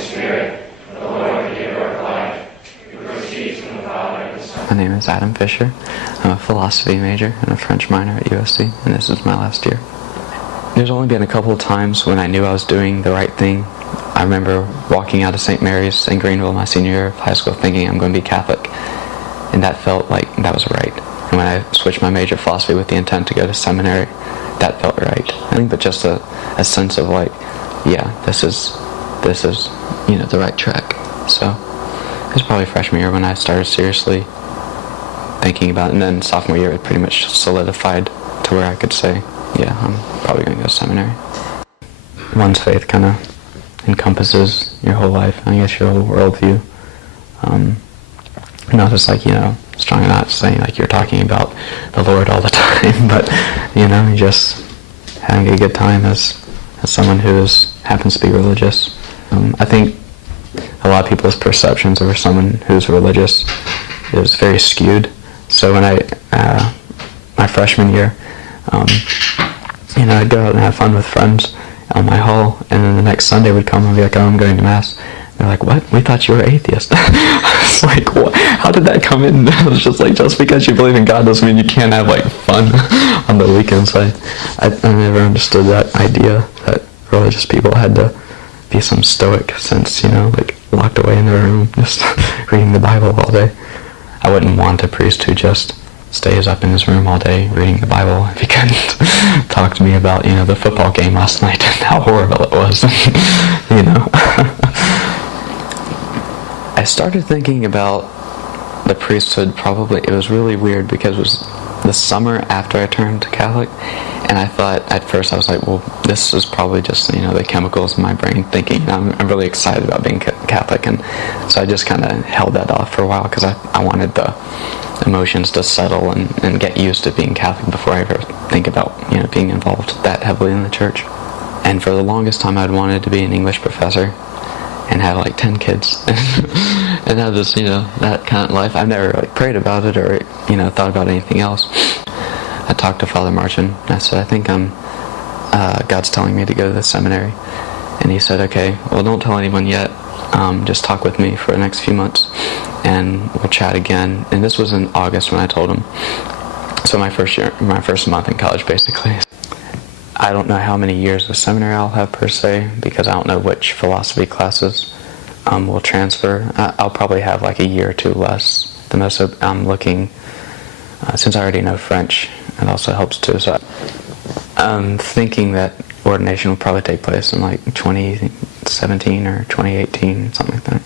Spirit, the Lord, the giver of life, who proceeds from the Father and the Son. My name is Adam Fisher. I'm a philosophy major and a French minor at USC, and this is my last year. There's only been a couple of times when I knew I was doing the right thing. I remember walking out of St. Mary's in Greenville my senior year of high school thinking I'm going to be Catholic, and that felt like that was right. And when I switched my major philosophy with the intent to go to seminary, that felt right. I think but just a sense of like, yeah, this is the right track. So it was probably freshman year when I started seriously thinking about it, and then sophomore year it pretty much solidified to where I could say, yeah, I'm probably going to go to seminary. One's faith kind of encompasses your whole life, I guess your whole worldview. Not just like, strong not saying like you're talking about the Lord all the time, but, you're just having a good time as someone who happens to be religious. I think a lot of people's perceptions of someone who's religious is very skewed. So when my freshman year, I'd go out and have fun with friends on my hall, and then the next Sunday would come and be like, oh, I'm going to Mass. They're like, what? We thought you were atheist. I was like, what? How did that come in? I was just like, just because you believe in God doesn't mean you can't have like fun on the weekends. I never understood that idea that religious people had to be some stoic sense, like locked away in their room, just reading the Bible all day. I wouldn't want a priest who just stays up in his room all day reading the Bible if he couldn't talk to me about, the football game last night and how horrible it was, I started thinking about the priesthood it was really weird because it was the summer after I turned Catholic, and I thought at first I was like, well, this is probably just, the chemicals in my brain thinking I'm really excited about being Catholic, and so I just kind of held that off for a while because I wanted the emotions to settle and get used to being Catholic before I ever think about, being involved that heavily in the church. And for the longest time I'd wanted to be an English professor and have like 10 kids and have this, that kind of life. I've never prayed about it or, thought about anything else. I talked to Father Martin and I said, I think God's telling me to go to the seminary. And he said, okay, well, don't tell anyone yet. Just talk with me for the next few months and we'll chat again. And this was in August when I told him. So my first month in college basically. I don't know how many years of seminary I'll have per se, because I don't know which philosophy classes will transfer. I'll probably have like a year or two less. The most I'm looking, since I already know French, it also helps too. So I'm thinking that ordination will probably take place in like 2017 or 2018, something like that.